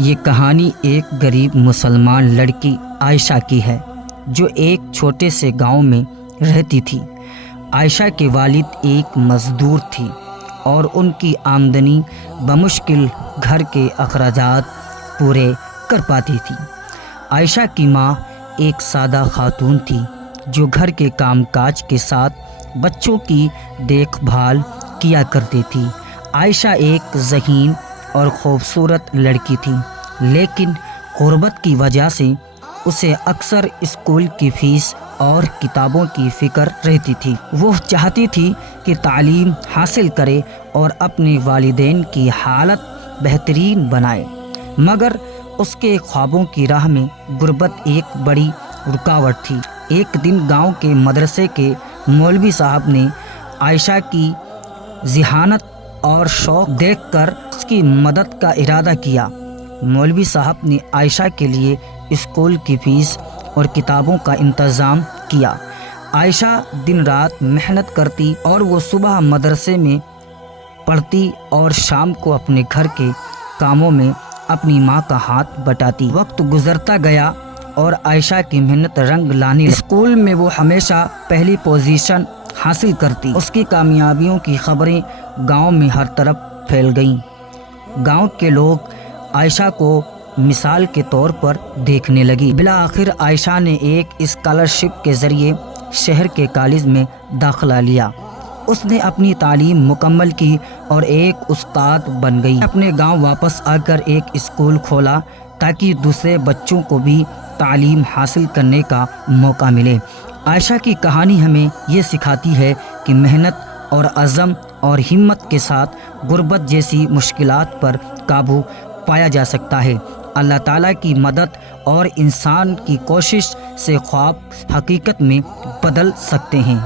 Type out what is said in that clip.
یہ کہانی ایک غریب مسلمان لڑکی عائشہ کی ہے جو ایک چھوٹے سے گاؤں میں رہتی تھی۔ عائشہ کے والد ایک مزدور تھی اور ان کی آمدنی بمشکل گھر کے اخراجات پورے کر پاتی تھی۔ عائشہ کی ماں ایک سادہ خاتون تھی جو گھر کے کام کاج کے ساتھ بچوں کی دیکھ بھال کیا کرتی تھی۔ عائشہ ایک ذہین اور خوبصورت لڑکی تھی، لیکن غربت کی وجہ سے اسے اکثر اسکول کی فیس اور کتابوں کی فکر رہتی تھی۔ وہ چاہتی تھی کہ تعلیم حاصل کرے اور اپنے والدین کی حالت بہترین بنائے، مگر اس کے خوابوں کی راہ میں غربت ایک بڑی رکاوٹ تھی۔ ایک دن گاؤں کے مدرسے کے مولوی صاحب نے عائشہ کی ذہانت اور شوق دیکھ کر اس کی مدد کا ارادہ کیا۔ مولوی صاحب نے عائشہ کے لیے اسکول کی فیس اور کتابوں کا انتظام کیا۔ عائشہ دن رات محنت کرتی اور وہ صبح مدرسے میں پڑھتی اور شام کو اپنے گھر کے کاموں میں اپنی ماں کا ہاتھ بٹاتی۔ وقت گزرتا گیا اور عائشہ کی محنت رنگ لانے لگی۔ اسکول میں وہ ہمیشہ پہلی پوزیشن حاصل کرتی۔ اس کی کامیابیوں کی خبریں گاؤں میں ہر طرف پھیل گئیں۔ گاؤں کے لوگ عائشہ کو مثال کے طور پر دیکھنے لگی۔ بالآخر عائشہ نے ایک اسکالرشپ کے ذریعے شہر کے کالج میں داخلہ لیا۔ اس نے اپنی تعلیم مکمل کی اور ایک استاد بن گئی۔ اپنے گاؤں واپس آ کر ایک اسکول کھولا تاکہ دوسرے بچوں کو بھی تعلیم حاصل کرنے کا موقع ملے۔ عائشہ کی کہانی ہمیں یہ سکھاتی ہے کہ محنت اور عزم اور ہمت کے ساتھ غربت جیسی مشکلات پر قابو پایا جا سکتا ہے۔ اللہ تعالیٰ کی مدد اور انسان کی کوشش سے خواب حقیقت میں بدل سکتے ہیں۔